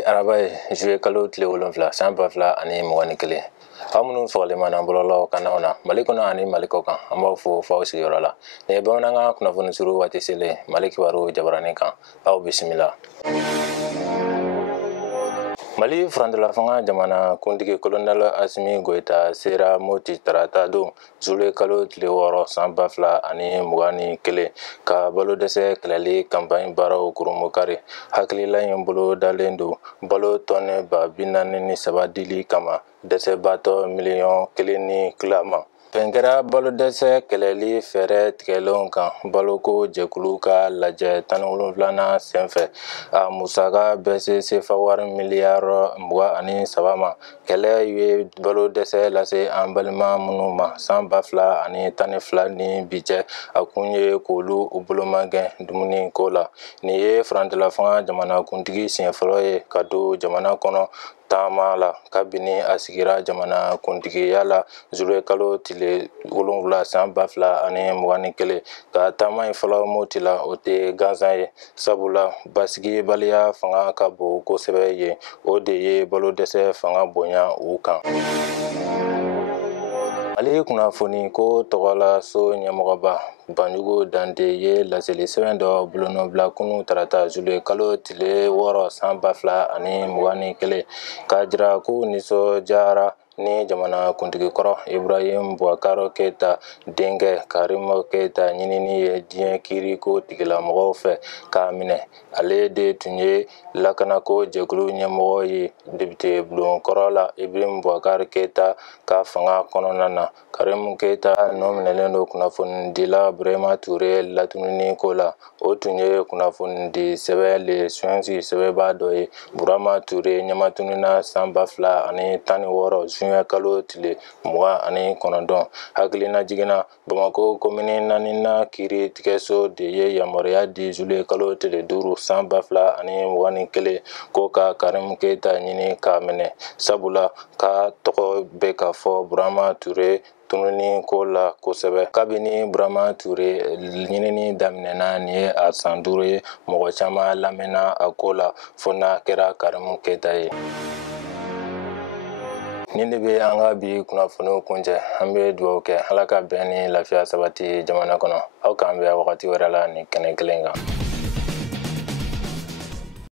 Bie arabai juillet kalo tile 7 san 2021 aw minnu sɔgɔlen ma n'an bɔlɔlɔ kan na Mali kɔnɔ ani Mali kɔ kan an b'aw fo f'aw sigiyɔrɔ la nin ye Bamanankan kunnafoni suru waati selen Mali Kibaru jabaranin kan aw bisimila. Mali Frandela fanga jamana kuntigi kolonel Asimi Goita sera Moti tarata don juillet kalo tile 6 san 2021 ka balo dɛsɛ kɛlɛli campagne baaraw kurumukari hakilila in bolo dalen don balo tonne 43 dili kama dɛsɛbaatɔ miliyɔn 1 ni tilama. Pɛnkɛra balo dɛsɛ kɛlɛli fɛɛrɛ tigɛlenw kan baloko jɛkulu ka lajɛ 17nan senfɛ a musaka bɛ se sefa wari miliyari 23 ma. Kɛlɛ ye balo dɛsɛ lase an balima minnu ma san 2012 ni bi cɛ a kun ye k'olu bolomagɛn dumuni ko la. Nin ye Frandela fanga jamana kuntigi siɲɛ fɔlɔ ye ka don jamana kɔnɔ taama la kabini a sigira jamana kuntigiya la juillet kalo tile 7 san 2021 ka taama in fɔlɔ Moti la o tɛ gansan ye sabula basigibaliya fanga ka bon kosɛbɛ ye o de ye balo dɛsɛ fanga bonya u kan. Mali kunnafoni ko tɔgɔla so ɲɛmɔgɔba Banjugu Dante ye laseli sɛbɛn dɔ bolonɔbila kunu tarata juillet kalo tile 6 san 2021 k'a jira ko nisɔndiyara ni jamana kuntigi kɔrɔ Ibrahim Boubacar Keita denkɛ Karim Keita ɲinini ye diɲɛ kiiriko tigilamɔgɔw fɛ k'a minɛ. Ale de tun ye lakanako jɛkulu ɲɛmɔgɔ ye député bulonkɔrɔ la Ibrahim Boubacar Keita ka fanga kɔnɔna na. Karim Keita nɔ minɛlen don kunnafonidila Burema Ture latununi ko la. O tun ye kunnafonidi sɛbɛn le suɛnsi sɛbɛnba dɔ ye. Burema Ture ɲɛmatununa san 2016 juin kalo tile 29 hakilina jiginna Bamako komini 4nan kiiri tigɛso de ye yamaruya di juillet kalo tile 5 san 2021 ko ka Karim Keita ɲini k'a minɛ sabula ka tɔgɔ bɛ ka fɔ Burema Ture tununi ko la kosɛbɛ. Kabini Burema Ture ɲinini daminɛna nin ye a san 5 ye mɔgɔ caman lamɛnna a ko la fo n'a kɛra Karim Keita ye. Nin de bɛ an ka bi kunnafoniw kuncɛ an bɛ dugawu kɛ Ala ka bɛn ni lafiya sabati jamana kɔnɔ aw k'an bɛn wagati wɛrɛ la nin kɛnɛ kelen kan.